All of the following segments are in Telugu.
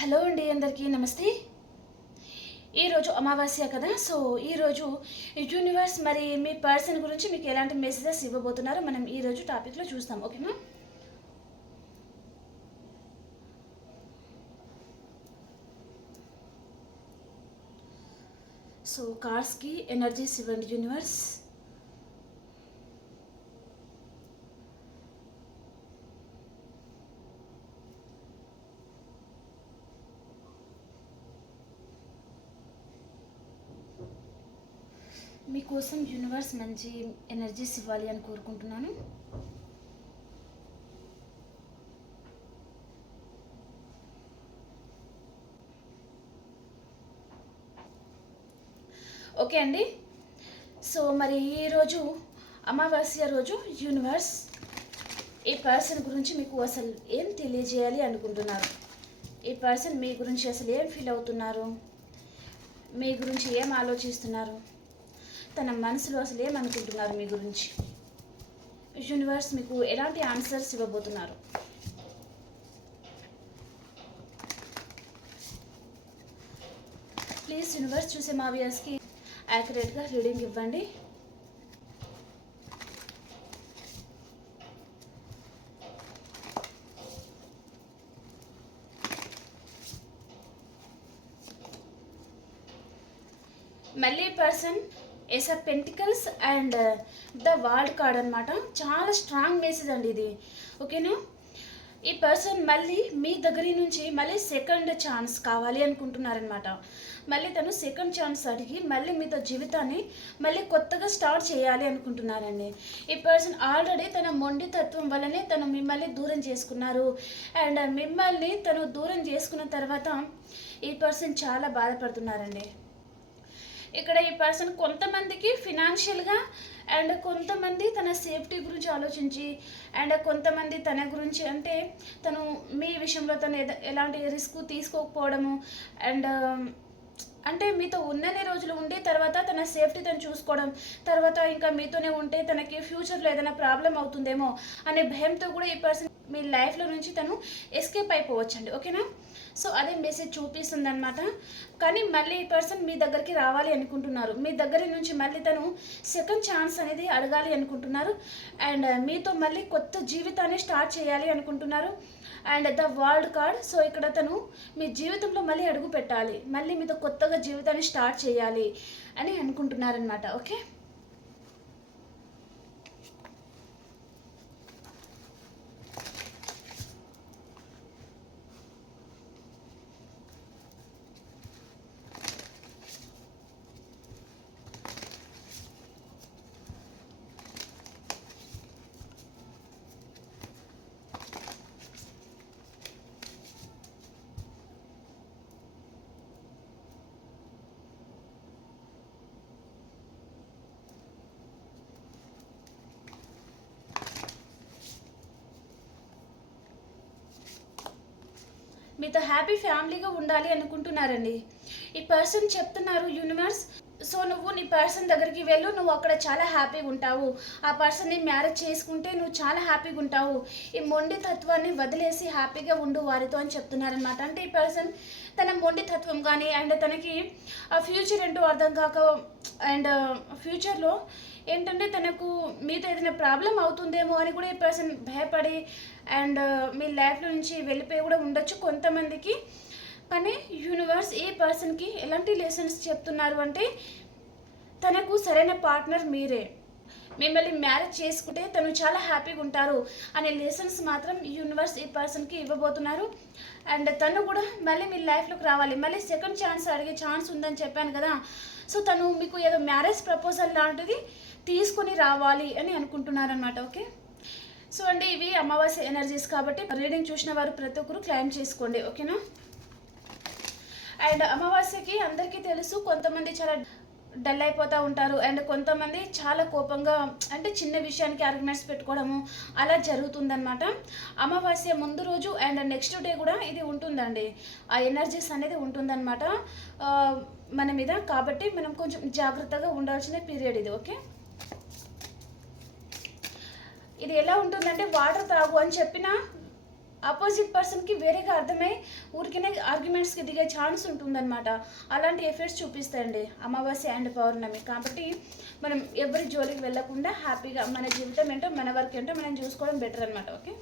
హలో అండి అందరికీ నమస్తే. ఈరోజు అమావాస్య కదా సో ఈరోజు యూనివర్స్ మరి మీ పర్సన్ గురించి మీకు ఎలాంటి మెసేజెస్ ఇవ్వబోతున్నారో మనం ఈరోజు టాపిక్లో చూస్తాం ఓకేనా? సో కార్స్కి ఎనర్జీస్ ఇవ్వండి యూనివర్స్. కోసం యూనివర్స్ మంచి ఎనర్జీస్ ఇవ్వాలి అని కోరుకుంటున్నాను. ఓకే అండి. సో మరి ఈరోజు అమావాస్య రోజు యూనివర్స్ ఈ పర్సన్ గురించి మీకు అసలు ఏం తెలియజేయాలి అనుకుంటున్నారు? ఈ పర్సన్ మీ గురించి అసలు ఏం ఫీల్ అవుతున్నారు? మీ గురించి ఏం ఆలోచిస్తున్నారు? తన మనసులో అసలు ఏమనుకుంటున్నారు మీ గురించి? యూనివర్స్ మీకు ఎలాంటి ఆన్సర్స్ ఇవ్వబోతున్నారు? ప్లీజ్ యూనివర్స్ చూసే మా వ్యూయర్స్కి యాక్యురేట్గా రీడింగ్ ఇవ్వండి. మళ్ళీ person ace pentacles and the world card అనమాట చాలా స్ట్రాంగ్ మెసేజ్ అండి ఇది. ఓకేనా ఈ పర్సన్ మళ్ళీ మీ దగ్గర నుంచి మళ్ళీ సెకండ్ ఛాన్స్ కావాలి అనుకుంటున్నారనమాట మళ్ళీ తను సెకండ్ ఛాన్స్ అడిగి మళ్ళీ మీతో జీవితాన్ని మళ్ళీ కొత్తగా స్టార్ట్ చేయాలి అనుకుంటున్నారండి. ఈ పర్సన్ ఆల్రెడీ తన మొండితత్వం వల్లనే తను మిమ్మల్ని దూరం చేసుకున్నారు. అండ్ uh, మిమ్మల్ని తను దూరం చేసుకున్న తర్వాత ఈ పర్సన్ చాలా బాధపడుతున్నారండి. ఇక్కడ ఈ పర్సన్ కొంతమందికి ఫినాన్షియల్గా అండ్ కొంతమంది తన సేఫ్టీ గురించి ఆలోచించి అండ్ కొంతమంది తన గురించి అంటే తను మీ విషయంలో తను ఎద- ఎలాంటి రిస్క్ తీసుకోకపోవడము అండ్ um, అంటే మీతో ఉన్నన్ని రోజులు ఉండి తర్వాత తన సేఫ్టీ తను చూసుకోవడం తర్వాత ఇంకా మీతోనే ఉంటే తనకి ఫ్యూచర్లో ఏదైనా ప్రాబ్లం అవుతుందేమో అనే భయంతో కూడా ఈ పర్సన్ మీ లైఫ్లో నుంచి తను ఎస్కేప్ అయిపోవచ్చండి. ఓకేనా సో అదే మెసేజ్ చూపిస్తుంది అనమాట కానీ మళ్ళీ ఈ పర్సన్ మీ దగ్గరికి రావాలి అనుకుంటున్నారు. మీ దగ్గర నుంచి మళ్ళీ తను సెకండ్ ఛాన్స్ అనేది అడగాలి అనుకుంటున్నారు. అండ్ uh, మీతో మళ్ళీ కొత్త జీవితాన్ని స్టార్ట్ చేయాలి అనుకుంటున్నారు. And the world card so ఇక్కడ తను మీ జీవితంలో మళ్ళీ అడుగు పెట్టాలి. మళ్ళీ మీతో కొత్తగా జీవితాన్ని స్టార్ట్ చేయాలి అని అనుకుంటున్నారనమాట ఓకే మీతో హ్యాపీ ఫ్యామిలీగా ఉండాలి అనుకుంటున్నారండి. ఈ పర్సన్ చెప్తున్నారు యూనివర్స్ సో నువ్వు నీ పర్సన్ దగ్గరికి వెళ్ళు నువ్వు అక్కడ చాలా హ్యాపీగా ఉంటావు. ఆ పర్సన్ని మ్యారేజ్ చేసుకుంటే నువ్వు చాలా హ్యాపీగా ఉంటావు. ఈ మొండి తత్వాన్ని వదిలేసి హ్యాపీగా ఉండు వారితో అని చెప్తున్నారనమాట అంటే ఈ పర్సన్ తన మొండి తత్వం కానీ అండ్ తనకి ఆ ఫ్యూచర్ ఏంటో అర్థం కాక అండ్ ఫ్యూచర్లో ఏంటంటే తనకు మీతో ఏదైనా ప్రాబ్లం అవుతుందేమో అని కూడా ఈ పర్సన్ భయపడి అండ్ uh, మీ లైఫ్లో నుంచి వెళ్ళిపోయి కూడా ఉండొచ్చు కొంతమందికి. కానీ యూనివర్స్ ఈ పర్సన్కి ఎలాంటి లెసన్స్ చెప్తున్నారు అంటే తనకు సరైన పార్ట్నర్ మీరే. మిమ్మల్ని మ్యారేజ్ చేసుకుంటే తను చాలా హ్యాపీగా ఉంటారు అనే లెసన్స్ మాత్రం యూనివర్స్ ఈ పర్సన్కి ఇవ్వబోతున్నారు. అండ్ తను కూడా మళ్ళీ మీ లైఫ్లోకి రావాలి. మళ్ళీ సెకండ్ ఛాన్స్ అడిగే ఛాన్స్ ఉందని చెప్పాను కదా. సో తను మీకు ఏదో మ్యారేజ్ ప్రపోజల్ లాంటిది తీసుకొని రావాలి అని అనుకుంటున్నారనమాట ఓకే? సో అండి ఇవి అమావాస్య ఎనర్జీస్ కాబట్టి రీడింగ్ చూసిన వారు ప్రతి ఒక్కరు క్లైమ్ చేసుకోండి ఓకేనా? అండ్ అమావాస్యకి అందరికీ తెలుసు కొంతమంది చాలా డల్ అయిపోతూ ఉంటారు అండ్ కొంతమంది చాలా కోపంగా అంటే చిన్న విషయానికి ఆర్గ్యుమెంట్స్ పెట్టుకోవడము అలా జరుగుతుందన్నమాట. అమావాస్య ముందు రోజు అండ్ నెక్స్ట్ డే కూడా ఇది ఉంటుందండి. ఆ ఎనర్జీస్ అనేది ఉంటుందన్నమాట. మన మీద. కాబట్టి మనం కొంచెం జాగ్రత్తగా ఉండాల్సిన పీరియడ్ ఇది ఓకే? ఇది ఎలా ఉంటుందంటే వాటర్ తాగు అని చెప్పినా ఆపోజిట్ పర్సన్కి వేరేగా అర్థమై ఊరికనే ఆర్గ్యుమెంట్స్కి దిగే ఛాన్స్ ఉంటుందన్నమాట. అలాంటి ఎఫెక్ట్స్ చూపిస్తాయండి అమావాస్య అండ్ పౌర్ణమి. కాబట్టి మనం ఎవరి జోలికి వెళ్ళకుండా హ్యాపీగా మన జీవితం ఏంటో మన వర్క్ ఏంటో మనం చూసుకోవడం బెటర్ అనమాట ఓకే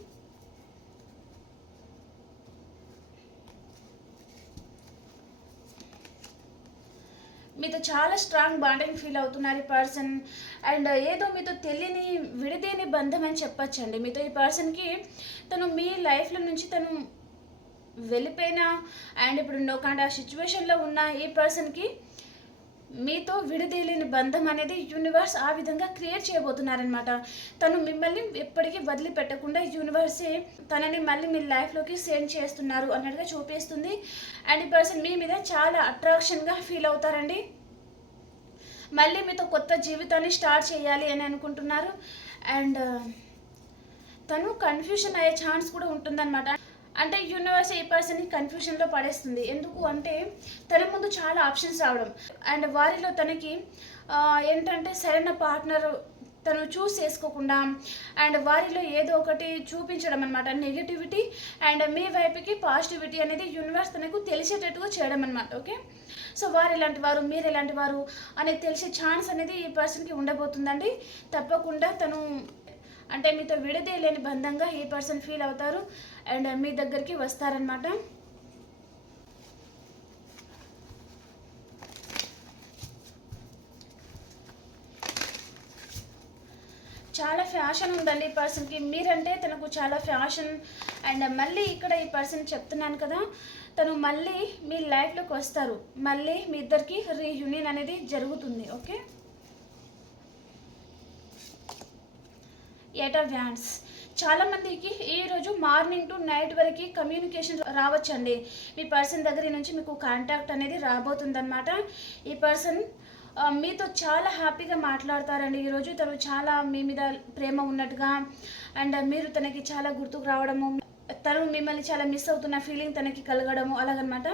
మీతో చాలా స్ట్రాంగ్ బాండింగ్ ఫీల్ అవుతున్నారు ఈ పర్సన్ అండ్ uh, ఏదో మీతో తెలియని విడిదేని బంధం అని చెప్పచ్చండి. మీతో ఈ పర్సన్కి తను మీ లైఫ్లో నుంచి తను వెళ్ళిపోయినా అండ్ ఇప్పుడు నో కాంట్ ఆ సిచ్యువేషన్లో ఉన్న ఈ పర్సన్కి మీతో విడదీయలేని బంధం అనేది యూనివర్స్ ఆ విధంగా క్రియేట్ చేయబోతున్నారనమాట తను మిమ్మల్ని ఎప్పటికీ వదిలిపెట్టకుండా యూనివర్సే తనని మళ్ళీ మీ లైఫ్లోకి సెండ్ చేస్తున్నారు అన్నట్టుగా చూపిస్తుంది. అండ్ ఈ పర్సన్ మీ మీద చాలా అట్రాక్షన్గా ఫీల్ అవుతారండి. మళ్ళీ మీతో కొత్త జీవితాన్ని స్టార్ట్ చేయాలి అని అనుకుంటున్నారు. అండ్ uh, తను కన్ఫ్యూషన్ అయ్యే ఛాన్స్ కూడా ఉంటుందన్నమాట. అంటే యూనివర్స్ ఈ పర్సన్ని కన్ఫ్యూషన్లో పడేస్తుంది. ఎందుకు అంటే తన ముందు చాలా ఆప్షన్స్ రావడం. అండ్ వారిలో తనకి ఏంటంటే సరైన పార్ట్నర్ తను చూస్ చేసుకోకుండా అండ్ వారిలో ఏదో ఒకటి చూపించడం అనమాట నెగిటివిటీ అండ్ మీ వైపుకి పాజిటివిటీ అనేది యూనివర్స్ తనకు తెలిసేటట్టుగా చేయడం అనమాట ఓకే సో వారు ఎలాంటి వారు మీరు ఎలాంటి వారు అనేది తెలిసే ఛాన్స్ అనేది ఈ పర్సన్కి ఉండబోతుందండి. తప్పకుండా తను అంటే మీతో విడదీయలేని బంధంగా ఈ పర్సన్ ఫీల్ అవుతారు అండ్ మీ దగ్గరికి వస్తారనమాట చాలా ఫ్యాషన్ ఉందండి ఈ పర్సన్కి మీరంటే తనకు చాలా ఫ్యాషన్ అండ్ మళ్ళీ ఇక్కడ ఈ పర్సన్ చెప్తున్నాను కదా తను మళ్ళీ మీ లైఫ్లోకి వస్తారు. మళ్ళీ మీ ఇద్దరికి రీయూనియన్ అనేది జరుగుతుంది ఓకే ఎయిట్ ఆఫ్ వ్యాండ్స్ చాలా మందికి ఈ రోజు మార్నింగ్ టు నైట్ వరకు కమ్యూనికేషన్ రావచ్చండి. మీ పర్సన్ దగ్గర నుంచి మీకు కాంటాక్ట్ అనేది రాబోతుందన్నమాట. ఈ పర్సన్ మీతో చాలా హ్యాపీగా మాట్లాడతారండి. ఈరోజు తను చాలా మీ మీద ప్రేమ ఉన్నట్టుగా అండ్ మీరు తనకి చాలా గుర్తుకు రావడము తను మిమ్మల్ని చాలా మిస్ అవుతున్న ఫీలింగ్ తనకి కలగడము అలాగనమాట.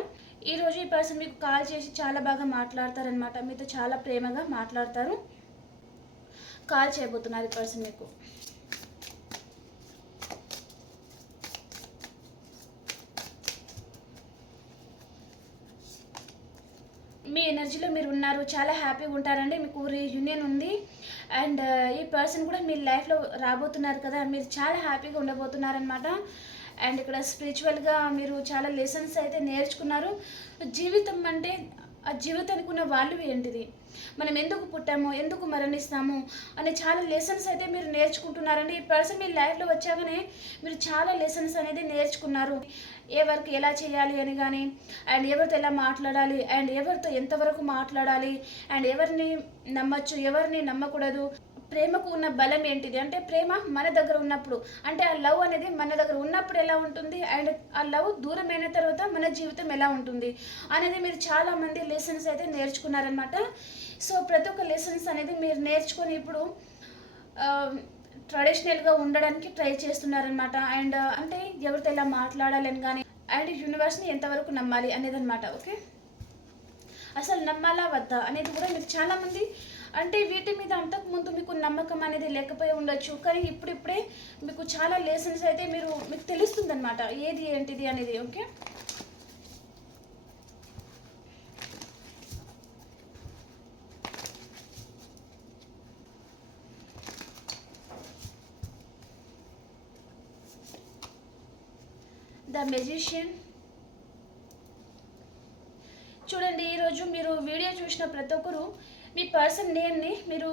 ఈరోజు ఈ పర్సన్ మీకు కాల్ చేసి చాలా బాగా మాట్లాడతారనమాట మీతో చాలా ప్రేమగా మాట్లాడతారు. కాల్ చేయబోతున్నారు ఈ పర్సన్ మీకు. మీ ఎనర్జీలో మీరు ఉన్నారు చాలా హ్యాపీగా ఉంటారండి. మీకు యూనియన్ ఉంది. అండ్ uh, ఈ పర్సన్ కూడా మీ లైఫ్లో రాబోతున్నారు కదా మీరు చాలా హ్యాపీగా ఉండబోతున్నారనమాట అండ్ ఇక్కడ స్పిరిచువల్గా మీరు చాలా లెసన్స్ అయితే నేర్చుకున్నారు. జీవితం అంటే ఆ జీవితానికి ఉన్న వాళ్ళు ఏంటిది? మనం ఎందుకు పుట్టాము? ఎందుకు మరణిస్తాము? అనే చాలా లెసన్స్ అయితే మీరు నేర్చుకుంటున్నారండి. ఈ పర్సన్ మీ లైఫ్లో వచ్చాకనే మీరు చాలా లెసన్స్ అనేది నేర్చుకున్నారు. ఏ వర్క్ ఎలా చేయాలి అని కానీ అండ్ ఎవరితో ఎలా మాట్లాడాలి అండ్ ఎవరితో ఎంతవరకు మాట్లాడాలి అండ్ ఎవరిని నమ్మచ్చు ఎవరిని నమ్మకూడదు ప్రేమకు ఉన్న బలం ఏంటిది? అంటే ప్రేమ మన దగ్గర ఉన్నప్పుడు. అంటే ఆ లవ్ అనేది మన దగ్గర ఉన్నప్పుడు ఎలా ఉంటుంది? అండ్ ఆ లవ్ దూరమైన తర్వాత మన జీవితం ఎలా ఉంటుంది? అనేది మీరు చాలా మంది లెసన్స్ అయితే నేర్చుకున్నారనమాట సో ప్రతి ఒక్క లెసన్స్ అనేది మీరు నేర్చుకొని ఇప్పుడు ట్రెడిషనల్గా ఉండడానికి ట్రై చేస్తున్నారనమాట అండ్ అంటే ఎవరితో ఎలా మాట్లాడాలని కానీ అండ్ యూనివర్స్ని ఎంతవరకు నమ్మాలి అనేది అనమాట ఓకే? అసలు నమ్మాలా వద్దా అనేది కూడా మీరు చాలామంది అంటే వీటి మీద అంతకు ముందు మీకు నమ్మకం అనేది లేకపోయి ఉండొచ్చు. కానీ ఇప్పుడిప్పుడే మీకు చాలా లెసన్స్ అయితే మీరు మీకు తెలుస్తుందన్నమాట. ఏది ఏంటిది అనేది ఓకే? ద మెజిషియన్ చూడండి ఈరోజు మీరు వీడియో చూసిన ప్రతి ఒక్కరు మీ పర్సన్ నేమ్ని మీరు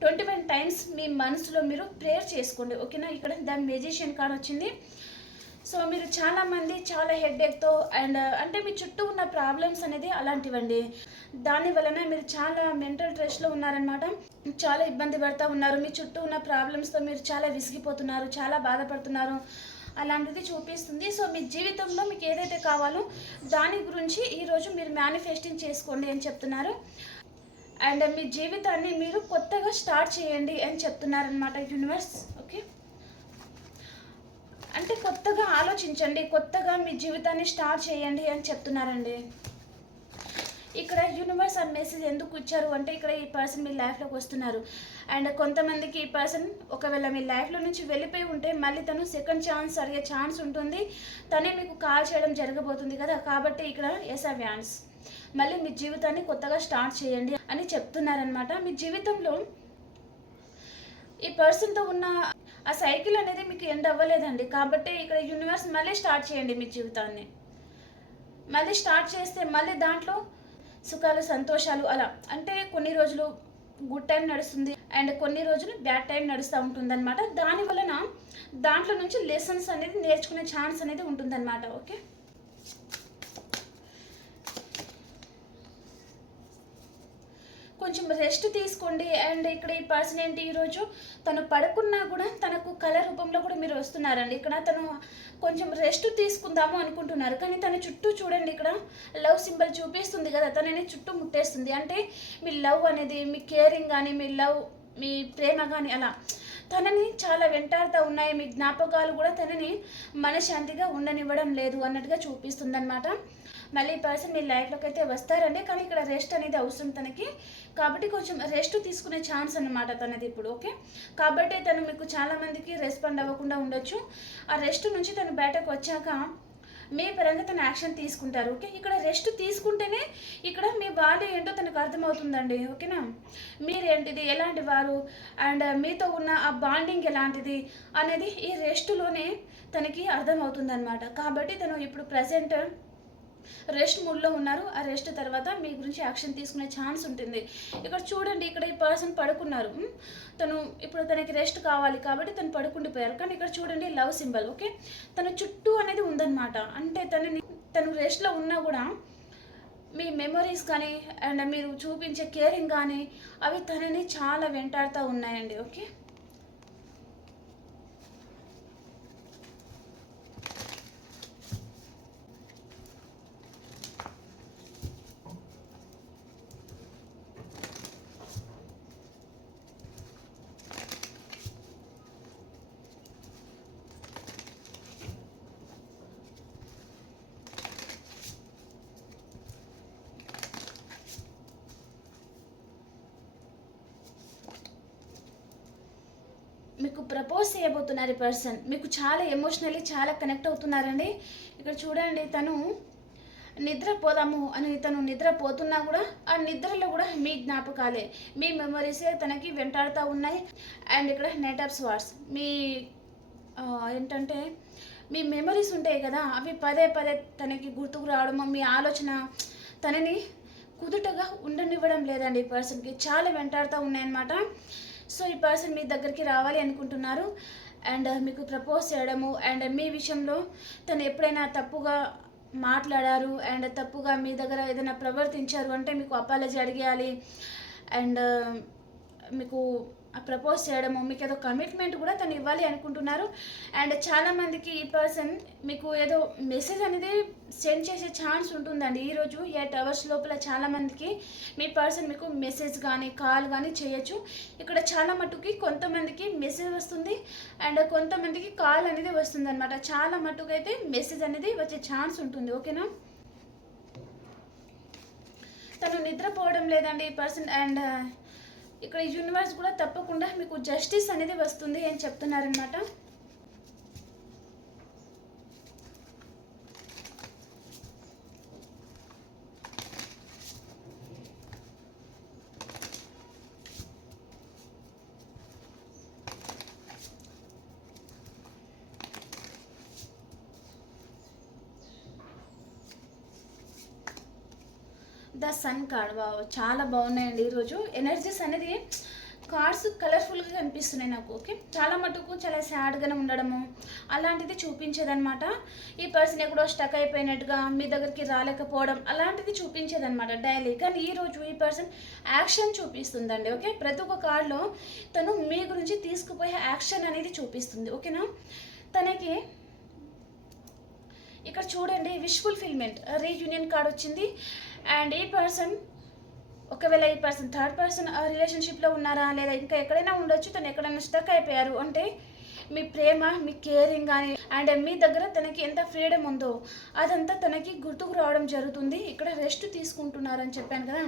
ట్వంటీ వన్ టైమ్స్ మీ మనసులో మీరు ప్రేయర్ చేసుకోండి ఓకేనా? ఇక్కడ దాని మెజిషియన్ కార్డ్ వచ్చింది. సో మీరు చాలామంది చాలా హెడ్ఏక్తో అండ్ అంటే మీ చుట్టూ ఉన్న ప్రాబ్లమ్స్ అనేది అలాంటివండి. దాని వలన మీరు చాలా మెంటల్ స్ట్రెస్లో ఉన్నారనమాట చాలా ఇబ్బంది పడుతూ ఉన్నారు. మీ చుట్టూ ఉన్న ప్రాబ్లమ్స్తో మీరు చాలా విసిగిపోతున్నారు చాలా బాధపడుతున్నారు. అలాంటిది చూపిస్తుంది. సో మీ జీవితంలో మీకు ఏదైతే కావాలో దాని గురించి ఈరోజు మీరు మేనిఫెస్టింగ్ చేసుకోండి అని చెప్తున్నారు. అండ్ మీ జీవితాన్ని మీరు కొత్తగా స్టార్ట్ చేయండి అని చెప్తున్నారనమాట యూనివర్స్ ఓకే? అంటే కొత్తగా ఆలోచించండి కొత్తగా మీ జీవితాన్ని స్టార్ట్ చేయండి అని చెప్తున్నారండి. ఇక్కడ యూనివర్స్ ఆ మెసేజ్ ఎందుకు ఇచ్చారు అంటే ఇక్కడ ఈ పర్సన్ మీ లైఫ్లోకి వస్తున్నారు. అండ్ కొంతమందికి ఈ పర్సన్ ఒకవేళ మీ లైఫ్లో నుంచి వెళ్ళిపోయి ఉంటే మళ్ళీ తను సెకండ్ ఛాన్స్ అడిగే ఛాన్స్ ఉంటుంది. తనే మీకు కాల్ చేయడం జరగబోతుంది కదా కాబట్టి ఇక్కడ ఎస్ వ్యాన్స్ మళ్ళీ మీ జీవితాన్ని కొత్తగా స్టార్ట్ చేయండి అని చెప్తున్నారనమాట మీ జీవితంలో ఈ పర్సన్తో ఉన్న ఆ సైకిల్ అనేది మీకు ఎండ్ అవ్వలేదండి. కాబట్టి ఇక్కడ యూనివర్స్ మళ్ళీ స్టార్ట్ చేయండి మీ జీవితాన్ని. మళ్ళీ స్టార్ట్ చేస్తే మళ్ళీ దాంట్లో సుఖాలు సంతోషాలు అలా. అంటే కొన్ని రోజులు గుడ్ టైం నడుస్తుంది అండ్ కొన్ని రోజులు బ్యాడ్ టైం నడుస్తూ ఉంటుందన్నమాట. దాని వలన దాంట్లో నుంచి లెసన్స్ అనేది నేర్చుకునే ఛాన్స్ అనేది ఉంటుందన్నమాట. ఓకే కొంచెం రెస్ట్ తీసుకోండి. అండ్ ఇక్కడ ఈ పర్సన్ ఏంటి ఈరోజు? తను పడుకున్నా కూడా తనకు కళ రూపంలో కూడా మీరు వస్తున్నారండి. ఇక్కడ తను కొంచెం రెస్ట్ తీసుకుందాము అనుకుంటున్నారు. కానీ తన చుట్టూ చూడండి ఇక్కడ. లవ్ సింబల్ చూపిస్తుంది కదా. తనని చుట్టూ ముట్టేస్తుంది. అంటే మీ లవ్ అనేది మీ కేరింగ్ కానీ మీ లవ్ మీ ప్రేమ కానీ అలా తనని చాలా వెంటాడుతూ ఉన్నాయి. మీ జ్ఞాపకాలు కూడా తనని మనశాంతిగా ఉండనివ్వడం లేదు అన్నట్టుగా చూపిస్తుంది అనమాట మళ్ళీ ఈ పర్సన్ మీ లైఫ్లోకి అయితే వస్తారండి. కానీ ఇక్కడ రెస్ట్ అనేది అవసరం తనకి. కాబట్టి కొంచెం రెస్ట్ తీసుకునే ఛాన్స్ అన్నమాట తనది ఇప్పుడు ఓకే కాబట్టి తను మీకు చాలామందికి రెస్పాండ్ అవ్వకుండా ఉండొచ్చు. ఆ రెస్ట్ నుంచి తను బయటకు వచ్చాక మీ పరంగా తను యాక్షన్ తీసుకుంటారు ఓకే ఇక్కడ రెస్ట్ తీసుకుంటేనే ఇక్కడ మీ బాడీ ఏంటో తనకు అర్థమవుతుందండి ఓకేనా? మీరేంటిది ఎలాంటి వారు? అండ్ మీతో ఉన్న ఆ బాండింగ్ ఎలాంటిది? అనేది ఈ రెస్ట్లోనే తనకి అర్థమవుతుంది అనమాట కాబట్టి తను ఇప్పుడు ప్రజెంట్ రెస్ట్ మూడ్లో ఉన్నారు. ఆ రెస్ట్ తర్వాత మీ గురించి యాక్షన్ తీసుకునే ఛాన్స్ ఉంటుంది. ఇక్కడ చూడండి ఇక్కడ ఈ పర్సన్ పడుకున్నారు. తను ఇప్పుడు తనకి రెస్ట్ కావాలి కాబట్టి తను పడుకుండిపోయారు. కానీ ఇక్కడ చూడండి లవ్ సింబల్ ఓకే? తన చుట్టూ అనేది ఉందన్నమాట. అంటే తనని తను రెస్ట్లో ఉన్నా కూడా మీ మెమరీస్ కానీ అండ్ మీరు చూపించే కేరింగ్ కానీ అవి తనని చాలా వెంటాడుతూ ఉన్నాయండి ఓకే మీకు ప్రపోజ్ చేయబోతున్నారు ఈ పర్సన్ మీకు చాలా ఎమోషనల్లీ చాలా కనెక్ట్ అవుతున్నారండి. ఇక్కడ చూడండి తను నిద్రపోదాము అని తను నిద్రపోతున్నా కూడా ఆ నిద్రలో కూడా మీ జ్ఞాపకాలే మీ మెమరీసే తనకి వెంటాడుతూ ఉన్నాయి. అండ్ ఇక్కడ నెట్ ఆఫ్ మీ ఏంటంటే మీ మెమరీస్ ఉంటాయి కదా అవి పదే పదే తనకి గుర్తుకు రావడము మీ ఆలోచన తనని కుదుటగా ఉండనివ్వడం లేదండి ఈ పర్సన్కి చాలా వెంటాడుతూ ఉన్నాయన్నమాట. సో ఈ పర్సన్ మీ దగ్గరికి రావాలి అనుకుంటున్నారు. అండ్ uh, మీకు ప్రపోజ్ చేయడము అండ్ uh, మీ విషయంలో తను ఎప్పుడైనా తప్పుగా మాట్లాడారు అండ్ uh, తప్పుగా మీ దగ్గర ఏదైనా ప్రవర్తించారు అంటే మీకు అపాలజీ అడిగేయాలి. అండ్ మీకు ప్రపోజ్ చేయడము మీకు ఏదో కమిట్మెంట్ కూడా తను ఇవ్వాలి అనుకుంటున్నారు. అండ్ చాలామందికి ఈ పర్సన్ మీకు ఏదో మెసేజ్ అనేది సెండ్ చేసే ఛాన్స్ ఉంటుందండి. ఈరోజు ఎయిట్ అవర్స్ లోపల చాలామందికి మీ పర్సన్ మీకు మెసేజ్ కానీ కాల్ కానీ చేయొచ్చు. ఇక్కడ చాలా మటుకి కొంతమందికి మెసేజ్ వస్తుంది. అండ్ కొంతమందికి కాల్ అనేది వస్తుంది అనమాట చాలా మటుకు అయితే మెసేజ్ అనేది వచ్చే ఛాన్స్ ఉంటుంది. ఓకేనా తను నిద్రపోవడం లేదండి ఈ పర్సన్ అండ్ ఇక్కడ యూనివర్స్ కూడా తప్పకుండా మీకు జస్టిస్ అనేది వస్తుంది అని చెప్తున్నారనమాట ద సన్ కార్డ్. వావ్ చాలా బాగున్నాయండి ఈరోజు ఎనర్జీస్ అనేది కార్డ్స్ కలర్ఫుల్గా కనిపిస్తున్నాయి నాకు ఓకే? చాలా మటుకు చాలా సాడ్గానే ఉండడము అలాంటిది చూపించేదనమాట ఈ పర్సన్ ఎక్కడో స్టక్ అయిపోయినట్టుగా మీ దగ్గరికి రాలేకపోవడం అలాంటిది చూపించేదన్నమాట డైలీ కానీ ఈరోజు ఈ పర్సన్ యాక్షన్ చూపిస్తుందండి ఓకే? ప్రతి ఒక్క కార్డులో తను మీ గురించి తీసుకుపోయే యాక్షన్ అనేది చూపిస్తుంది ఓకేనా? తనకి ఇక్కడ చూడండి విష్ ఫుల్ఫిల్మెంట్ రీయూనియన్ కార్డ్ వచ్చింది. అండ్ ఈ పర్సన్ ఒకవేళ ఈ పర్సన్ థర్డ్ పర్సన్ రిలేషన్షిప్లో ఉన్నారా? లేదా ఇంకా ఎక్కడైనా ఉండొచ్చు తను ఎక్కడైనా స్టక్ అయిపోయారు. అంటే మీ ప్రేమ మీ కేరింగ్ కానీ అండ్ మీ దగ్గర తనకి ఎంత ఫ్రీడమ్ ఉందో అదంతా తనకి గుర్తుకు రావడం జరుగుతుంది. ఇక్కడ రెస్ట్ తీసుకుంటున్నారని చెప్పాను కదా.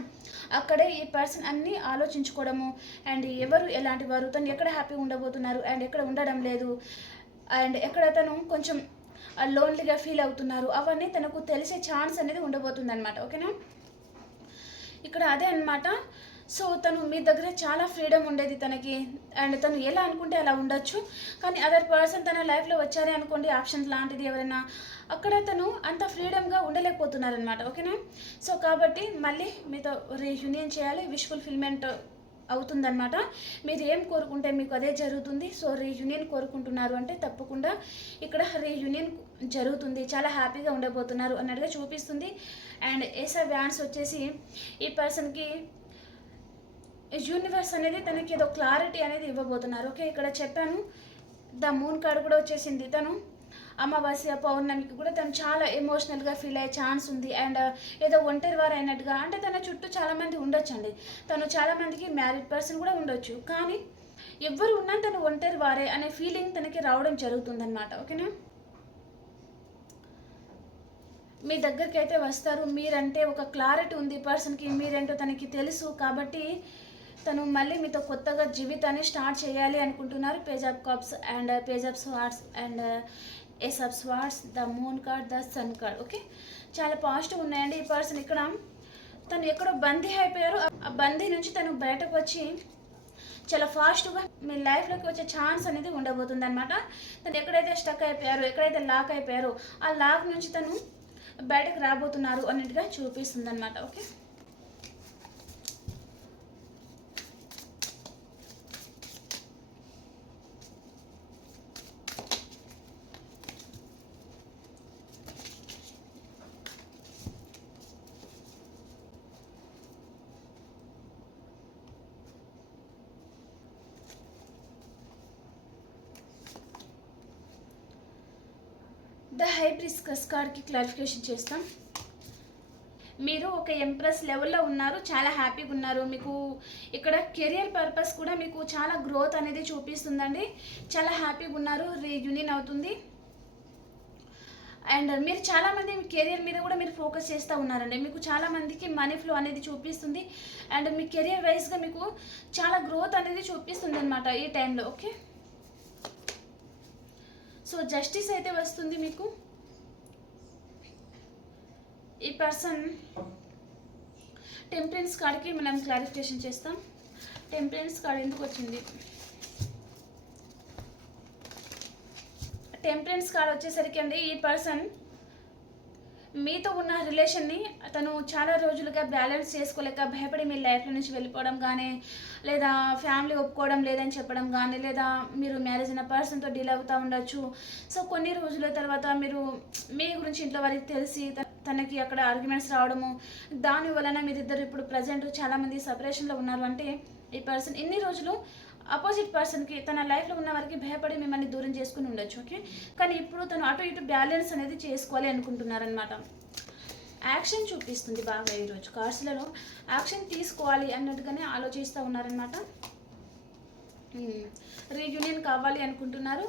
అక్కడే ఈ పర్సన్ అన్నీ ఆలోచించుకోవడము అండ్ ఎవరు ఎలాంటి వారు తను ఎక్కడ హ్యాపీగా ఉండబోతున్నారు అండ్ ఎక్కడ ఉండడం లేదు. అండ్ ఎక్కడ తను కొంచెం లోన్లీగా ఫీల్ అవుతున్నారు. అవన్నీ తనకు తెలిసే ఛాన్స్ అనేది ఉండబోతుంది అనమాట ఓకేనా? ఇక్కడ అదే అన్నమాట. సో తను మీ దగ్గర చాలా ఫ్రీడమ్ ఉండేది తనకి. అండ్ తను ఎలా అనుకుంటే అలా ఉండొచ్చు. కానీ అదర్ పర్సన్ తన లైఫ్లో వచ్చారే అనుకోండి ఆప్షన్ లాంటిది ఎవరైనా. అక్కడ తను అంత ఫ్రీడమ్గా ఉండలేకపోతున్నారనమాట ఓకేనా? సో కాబట్టి మళ్ళీ మీతో రీయూనియన్ చేయాలి. విష్ ఫుల్ఫిల్మెంట్ అవుతుందన్నమాట. మీరు ఏం కోరుకుంటే మీకు అదే జరుగుతుంది. సో రీయూనియన్ కోరుకుంటున్నారు అంటే తప్పకుండా ఇక్కడ రీయూనియన్ జరుగుతుంది. చాలా హ్యాపీగా ఉండబోతున్నారు అన్నట్టుగా చూపిస్తుంది. అండ్ ఏసా వ్యాన్స్ వచ్చేసి ఈ పర్సన్కి యూనివర్స్ అనేది తనకి ఏదో క్లారిటీ అనేది ఇవ్వబోతున్నారు. ఓకే ఇక్కడ చెప్పాను. ద మూన్ కార్డ్ కూడా వచ్చేసింది. తను అమావాస్య పౌర్ణమికి కూడా తను చాలా ఎమోషనల్గా ఫీల్ అయ్యే ఛాన్స్ ఉంది. అండ్ uh, ఏదో ఒంటరి వారు అయినట్టుగా అంటే తన చుట్టూ చాలామంది ఉండొచ్చండి. తను చాలామందికి మ్యారీడ్ పర్సన్ కూడా ఉండొచ్చు. కానీ ఎవ్వరు ఉన్నా తను ఒంటరి వారే అనే ఫీలింగ్ తనకి రావడం జరుగుతుందన్నమాట. ఓకేనా మీ దగ్గరికి అయితే వస్తారు. మీరంటే ఒక క్లారిటీ ఉంది పర్సన్కి మీరేంటో తనకి తెలుసు. కాబట్టి తను మళ్ళీ మీతో కొత్తగా జీవితాన్ని స్టార్ట్ చేయాలి అనుకుంటున్నారు. Page of cups and page of and ace of swords the moon card the sun card okay చాలా పాజిటివ్ ఉన్నాయండి ఈ పర్సన్ ఇక్కడ. తను ఎక్కడో బందీ అయిపోయారు. ఆ బందీ నుంచి తను బయటకు వచ్చి చాలా ఫాస్ట్గా మీ లైఫ్లోకి వచ్చే ఛాన్స్ అనేది ఉండబోతుంది అనమాట తను ఎక్కడైతే స్టక్ అయిపోయారో ఎక్కడైతే లాక్ అయిపోయారో ఆ లాక్ నుంచి తను బయటకు రాబోతున్నారు అన్నట్టుగా చూపిస్తుంది అనమాట ఓకే ద హైబ్రిస్కస్ కార్డ్కి క్లారిఫికేషన్ చేస్తాం? మీరు ఒక ఎంప్రెస్ లెవెల్లో ఉన్నారు చాలా హ్యాపీగా ఉన్నారు. మీకు ఇక్కడ కెరియర్ పర్పస్ కూడా మీకు చాలా గ్రోత్ అనేది చూపిస్తుందండి. చాలా హ్యాపీగా ఉన్నారు రీయూనియన్ అవుతుంది. అండ్ మీరు చాలామంది కెరియర్ మీద కూడా మీరు ఫోకస్ చేస్తూ ఉన్నారండి. మీకు చాలామందికి మనీ ఫ్లో అనేది చూపిస్తుంది. అండ్ మీ కెరియర్ వైజ్గా మీకు చాలా గ్రోత్ అనేది చూపిస్తుంది అనమాట ఈ టైంలో ఓకే? సో జస్టిస్ అయితే వస్తుంది మీకు. ఈ పర్సన్ టెంపరెన్స్ కార్డ్కి మనం క్లారిఫికేషన్ చేస్తాం. టెంపరెన్స్ కార్డ్ ఎందుకు వచ్చింది? టెంపరెన్స్ కార్డ్ వచ్చేసరికి అండి ఈ పర్సన్ మీతో ఉన్న రిలేషన్ని తను చాలా రోజులుగా బ్యాలెన్స్ చేసుకోలేక భయపడి మీ లైఫ్లో నుంచి వెళ్ళిపోవడం కానీ లేదా ఫ్యామిలీ ఒప్పుకోవడం లేదని చెప్పడం కానీ లేదా మీరు మ్యారేజ్ అయిన పర్సన్తో డీల్ అవుతూ ఉండొచ్చు. సో కొన్ని రోజుల తర్వాత మీరు మీ గురించి ఇంట్లో వారికి తెలిసి తనకి అక్కడ ఆర్గ్యుమెంట్స్ రావడము దాని వలన మీరిద్దరు ఇప్పుడు ప్రజెంట్ చాలామంది సపరేషన్లో ఉన్నారు. అంటే ఈ పర్సన్ ఇన్ని రోజులు అపోజిట్ పర్సన్కి తన లైఫ్లో ఉన్న వారికి భయపడి మిమ్మల్ని దూరం చేసుకుని ఉండొచ్చు ఓకే కానీ ఇప్పుడు తను అటు ఇటు బ్యాలెన్స్ అనేది చేసుకోవాలి అనుకుంటున్నారనమాట యాక్షన్ చూపిస్తుంది బాగా ఈరోజు కార్స్లలో యాక్షన్ తీసుకోవాలి అన్నట్టుగానే ఆలోచిస్తూ ఉన్నారనమాట రీయూనియన్ కావాలి అనుకుంటున్నారు.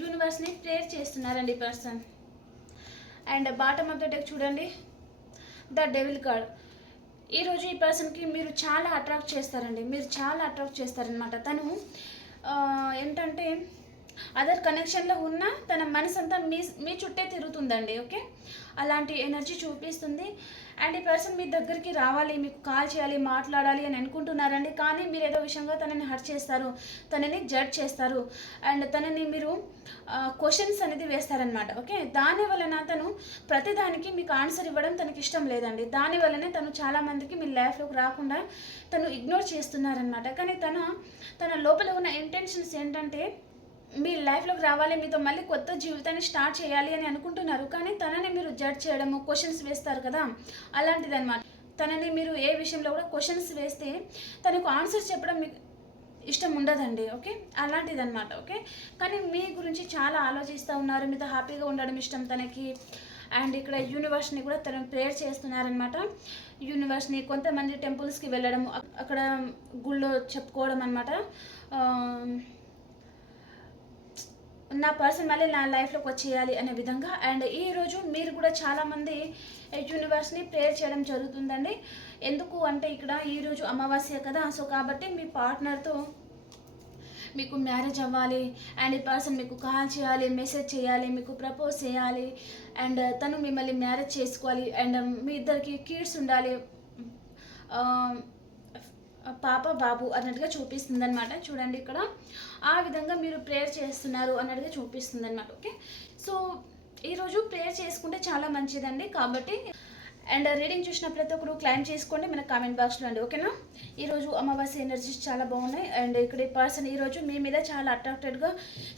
యూనివర్స్ని ప్రేర్ చేస్తున్నారండి person and bottom of the deck చూడండి. ద డెవిల్ కార్డ్ ఈరోజు ఈ పర్సన్కి మీరు చాలా అట్రాక్ట్ చేస్తారండి. మీరు చాలా అట్రాక్ట్ చేస్తారనమాట తను ఏంటంటే అదర్ కనెక్షన్లో ఉన్న తన మనసు అంతా మీ మీ చుట్టే తిరుగుతుందండి ఓకే? అలాంటి ఎనర్జీ చూపిస్తుంది. అండ్ ఈ పర్సన్ మీ దగ్గరికి రావాలి మీకు కాల్ చేయాలి మాట్లాడాలి అని అనుకుంటున్నారండి కానీ మీరు ఏదో విషయంగా తనని హర్ట్ చేస్తారు తనని జడ్జ్ చేస్తారు అండ్ తనని మీరు క్వశ్చన్స్ అనేది వేస్తారనమాట ఓకే దాని వలన తను ప్రతిదానికి మీకు ఆన్సర్ ఇవ్వడం తనకి ఇష్టం లేదండి. దాని వలనే తను చాలామందికి మీ లైఫ్లోకి రాకుండా తను ఇగ్నోర్ చేస్తున్నారనమాట కానీ తన తన లోపల ఉన్న ఇంటెన్షన్స్ ఏంటంటే మీ లైఫ్లోకి రావాలి మీతో మళ్ళీ కొత్త జీవితాన్ని స్టార్ట్ చేయాలి అని అనుకుంటున్నారు. కానీ తనని మీరు జడ్జ్ చేయడము క్వశ్చన్స్ వేస్తారు కదా? అలాంటిది అనమాట తనని మీరు ఏ విషయంలో కూడా క్వశ్చన్స్ వేస్తే తనకు ఆన్సర్ చెప్పడం మీకు ఇష్టం ఉండదండి ఓకే అలాంటిది అనమాట ఓకే కానీ మీ గురించి చాలా ఆలోచిస్తూ ఉన్నారు మీతో హ్యాపీగా ఉండడం ఇష్టం తనకి. అండ్ ఇక్కడ యూనివర్స్ని కూడా తను ప్రేయర్ చేస్తున్నారనమాట యూనివర్స్ని కొంతమంది టెంపుల్స్కి వెళ్ళడం అక్కడ గుళ్ళో చెప్పుకోవడం అనమాట నా పర్సన్ మళ్ళీ నా లైఫ్లోకి వచ్చేయాలి అనే విధంగా. అండ్ ఈరోజు మీరు కూడా చాలామంది యూనివర్స్ని ప్రేయర్ చేయడం జరుగుతుందండి. ఎందుకు అంటే ఇక్కడ ఈరోజు అమావాస్య కదా సో కాబట్టి మీ పార్ట్నర్తో మీకు మ్యారేజ్ అవ్వాలి. అండ్ ఈ పర్సన్ మీకు కాల్ చేయాలి మెసేజ్ చేయాలి మీకు ప్రపోజ్ చేయాలి. అండ్ తను మిమ్మల్ని మ్యారేజ్ చేసుకోవాలి. అండ్ మీ ఇద్దరికి కిడ్స్ ఉండాలి. పాప బాబు అన్నట్టుగా చూపిస్తుంది అనమాట చూడండి ఇక్కడ. ఆ విధంగా మీరు ప్రేయర్ చేస్తున్నారు అన్నట్టుగా చూపిస్తుంది అనమాట ఓకే సో ఈరోజు ప్రేయర్ చేసుకుంటే చాలా మంచిదండి. కాబట్టి అండ్ రీడింగ్ చూసిన ప్రతి ఒక్కరు క్లైమ్ చేసుకోండి మన కామెంట్ బాక్స్లో అండి. ఓకేనా? ఈరోజు అమావాస్య ఎనర్జీస్ చాలా బాగున్నాయి. అండ్ ఇక్కడ ఈ పర్సన్ ఈరోజు మీ మీద చాలా అట్రాక్టెడ్గా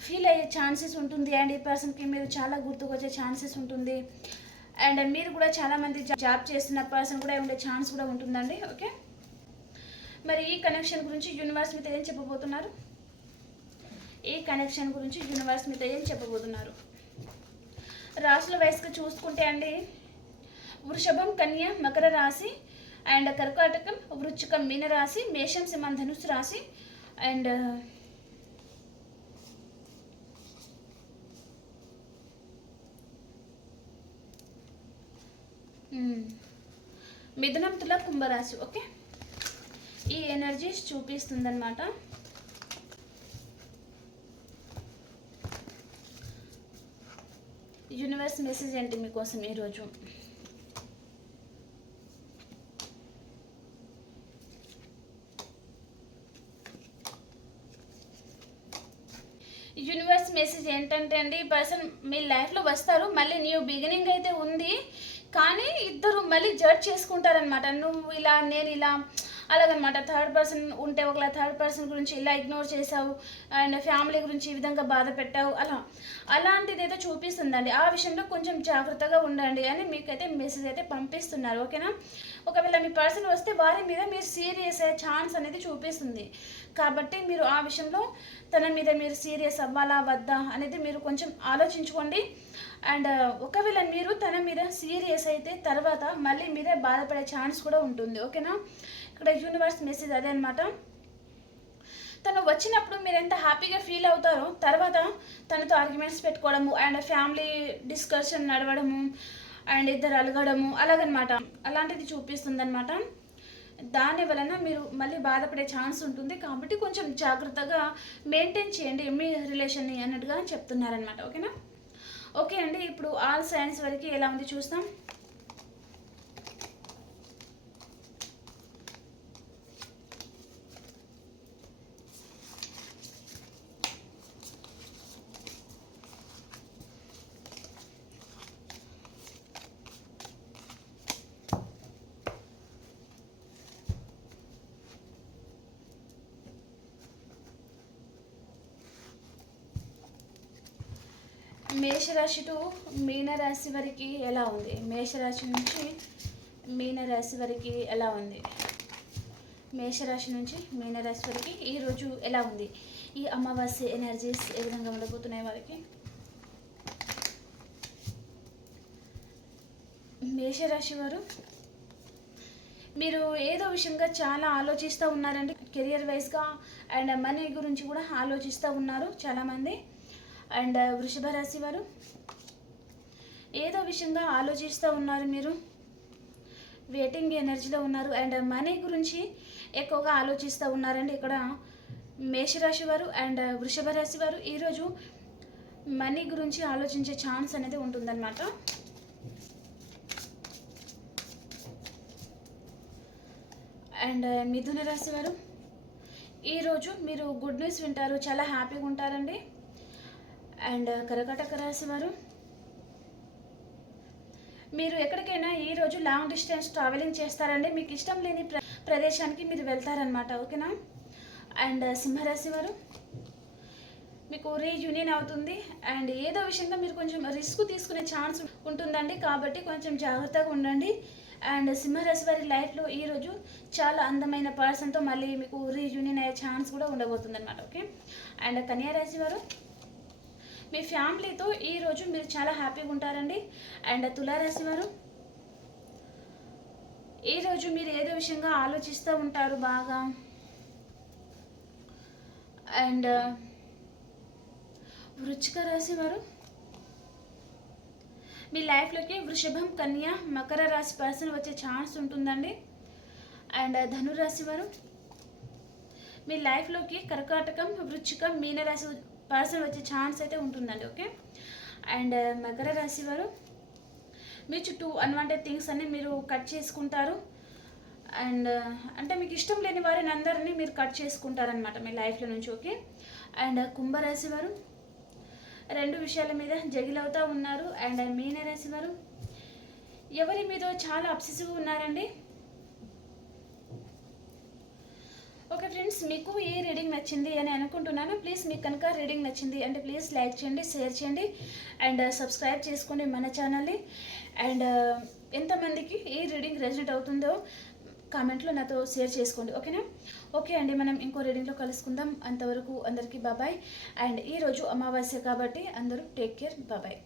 ఫీల్ అయ్యే ఛాన్సెస్ ఉంటుంది. అండ్ ఈ పర్సన్కి మీరు చాలా గుర్తుకొచ్చే ఛాన్సెస్ ఉంటుంది. అండ్ మీరు కూడా చాలామంది జాబ్ చేస్తున్న పర్సన్ కూడా ఉండే ఛాన్స్ కూడా ఉంటుందండి. ఓకే? మరి ఈ కనెక్షన్ గురించి యూనివర్స్ మీద ఏం చెప్పబోతున్నారు? ఈ కనెక్షన్ గురించి యూనివర్స్ మీద ఏం చెప్పబోతున్నారు? రాసుల వయసుకు చూసుకుంటే అండి వృషభం కన్య మకర రాశి అండ్ కర్కాటకం వృచ్చికం మీన రాశి మేషం సింహం ధనుసు రాశి అండ్ మిథునం తుల కుంభరాశి ఓకే? ఈ ఎనర్జీస్ చూపిస్తుందన్నమాట. యూనివర్స్ మెసేజ్ ఏంటి మీకోసం ఈరోజు? యూనివర్స్ మెసేజ్ ఏంటంటే అండి ఈ పర్సన్ మీ లైఫ్లో వస్తారు మళ్ళీ న్యూ బిగినింగ్ అయితే ఉంది కానీ ఇద్దరు మళ్ళీ జడ్జ్ చేసుకుంటారనమాట నువ్వు ఇలా నేను ఇలా అలాగనమాట. థర్డ్ పర్సన్ ఉంటే ఒకలా థర్డ్ పర్సన్ గురించి ఇలా ఇగ్నోర్ చేసావు అండ్ ఫ్యామిలీ గురించి ఈ విధంగా బాధ పెట్టావు అలా. అలాంటిది అయితే చూపిస్తుందండి. ఆ విషయంలో కొంచెం జాగ్రత్తగా ఉండండి అని మీకైతే మెసేజ్ అయితే పంపిస్తున్నారు. ఓకేనా? ఒకవేళ మీ పర్సన్ వస్తే వారి మీద మీరు సీరియస్ అయ్యే ఛాన్స్ అనేది చూపిస్తుంది. కాబట్టి మీరు ఆ విషయంలో తన మీద మీరు సీరియస్ అవ్వాలా వద్దా అనేది మీరు కొంచెం ఆలోచించుకోండి. అండ్ ఒకవేళ మీరు తన మీద సీరియస్ అయితే తర్వాత మళ్ళీ మీరే బాధపడే ఛాన్స్ కూడా ఉంటుంది. ఓకేనా? ఇక్కడ యూనివర్స్ మెసేజ్ అదే అనమాట తను వచ్చినప్పుడు మీరు ఎంత హ్యాపీగా ఫీల్ అవుతారో తర్వాత తనతో ఆర్గ్యుమెంట్స్ పెట్టుకోవడము అండ్ ఫ్యామిలీ డిస్కషన్ నడవడము అండ్ ఇద్దరు అలగడము అలాగనమాట అలాంటిది చూపిస్తుంది అనమాట దాని వలన మీరు మళ్ళీ బాధపడే ఛాన్స్ ఉంటుంది కాబట్టి కొంచెం జాగ్రత్తగా మెయింటైన్ చేయండి మీ రిలేషన్ని అన్నట్టుగా చెప్తున్నారనమాట ఓకేనా? ఓకే అండి ఇప్పుడు ఆల్ సైన్స్ వరకు ఎలా ఉంది చూస్తాం. మేషరాశి టు మీనరాశి వరకు ఎలా ఉంది? మేషరాశి నుంచి మీనరాశి వరకు ఎలా ఉంది? మేషరాశి నుంచి మీనరాశి వరకు ఈరోజు ఎలా ఉంది? ఈ అమావాస్య ఎనర్జీస్ ఏ విధంగా ఉండబోతున్నాయి వారికి? మేషరాశి వారు మీరు ఏదో విషయంగా చాలా ఆలోచిస్తూ ఉన్నారండి కెరియర్ వైజ్గా అండ్ మనీ గురించి కూడా ఆలోచిస్తూ ఉన్నారు చాలామంది. అండ్ వృషభ రాశి వారు? ఏదో విషయంగా ఆలోచిస్తూ ఉన్నారు మీరు. వెయిటింగ్ ఎనర్జీలో ఉన్నారు. అండ్ మనీ గురించి ఎక్కువగా ఆలోచిస్తూ ఉన్నారండి ఇక్కడ మేషరాశి వారు అండ్ వృషభ రాశి వారు. ఈరోజు మనీ గురించి ఆలోచించే ఛాన్స్ అనేది ఉంటుందన్నమాట. అండ్ మిథున రాశి వారు ఈరోజు మీరు గుడ్ న్యూస్ వింటారు. చాలా హ్యాపీగా ఉంటారండి. అండ్ కరకటక రాశి వారు మీరు ఎక్కడికైనా ఈరోజు లాంగ్ డిస్టెన్స్ ట్రావెలింగ్ చేస్తారండి మీకు ఇష్టం లేని ప్ర ప్రదేశానికి మీరు వెళ్తారనమాట ఓకేనా? అండ్ సింహరాశి వారు మీకు రీయూనియన్ అవుతుంది అండ్ ఏదో విషయంలో మీరు కొంచెం రిస్క్ తీసుకునే ఛాన్స్ ఉంటుందండి కాబట్టి కొంచెం జాగ్రత్తగా ఉండండి. అండ్ సింహరాశి వారి లైఫ్లో ఈరోజు చాలా అందమైన పర్సన్తో మళ్ళీ మీకు రీయూనియన్ అయ్యే ఛాన్స్ కూడా ఉండబోతుంది అనమాట ఓకే? అండ్ కన్యారాశి వారు మీ ఫ్యామిలీతో ఈరోజు మీరు చాలా హ్యాపీగా ఉంటారండి. అండ్ తులారాశి వారు ఈరోజు మీరు ఏదో విషయంగా ఆలోచిస్తూ ఉంటారు బాగా. అండ్ వృచ్చిక రాశి వారు మీ లైఫ్లోకి వృషభం కన్య మకర రాశి పర్సన్ వచ్చే ఛాన్స్ ఉంటుందండి. అండ్ ధనురాశి వారు మీ లైఫ్లోకి కర్కాటకం వృచ్చికం మీనరాశి పర్సన్ వచ్చే ఛాన్స్ అయితే ఉంటుందండి ఓకే? అండ్ మకర రాశి వారు మీ చుట్టూ అన్వాంటెడ్ థింగ్స్ అన్నీ మీరు కట్ చేసుకుంటారు. అండ్ అంటే మీకు ఇష్టం లేని వారిని అందరినీ మీరు కట్ చేసుకుంటారనమాట మీ లైఫ్లో నుంచి ఓకే? అండ్ కుంభరాశి వారు రెండు విషయాల మీద జగిలవుతూ ఉన్నారు. అండ్ మీనరాశి వారు ఎవరి మీద చాలా అబ్సెసివ్ ఉన్నారండి? ఓకే ఫ్రెండ్స్ మీకు ఈ రీడింగ్ నచ్చింది అని అనుకుంటున్నాను. ప్లీజ్ మీకు కనుక రీడింగ్ నచ్చింది అంటే ప్లీజ్ లైక్ చేయండి షేర్ చేయండి అండ్ uh, సబ్స్క్రైబ్ చేసుకోండి మన ఛానల్ని. అండ్ uh, ఎంతమందికి ఈ రీడింగ్ రెజల్ట్ అవుతుందో కామెంట్లో నాతో షేర్ చేసుకోండి ఓకేనా? ఓకే అండి మనం ఇంకో రీడింగ్లో కలుసుకుందాం. అంతవరకు అందరికీ బాబాయ్ అండ్ ఈరోజు అమావాస్య కాబట్టి అందరూ టేక్ కేర్ బాబాయ్